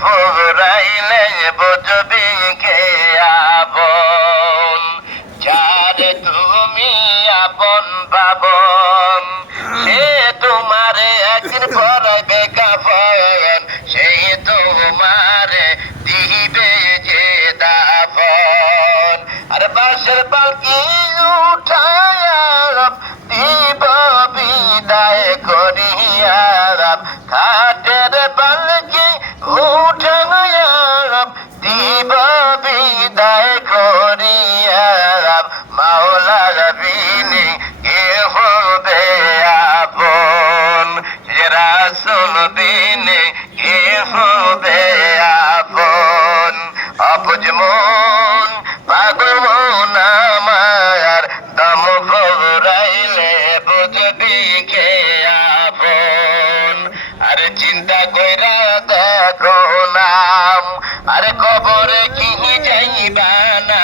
ফুরাইলে বুঝবি কে আপন। যারে তুমি আপন ভাবন সে তোমারে একদিন পরাইবে কাফন, সেই তোমারে দিবে যে দাফন। আর বাঁশের পালকি উঠায়া দিব বিদায় করিয়া, খাটের পালকি উঠায়া দিব বিদায় করিয়া, মাওলার বিনে কে হবে আপন, রাসূল বিনে কে হবে আপন। অবুঝ মন পাগল মন আমার, দম ফুরাইলে বুঝবি কে আপন। আরে চিন্তা কইরা দেখো নাম, আরে কবরে কি যাইবা না,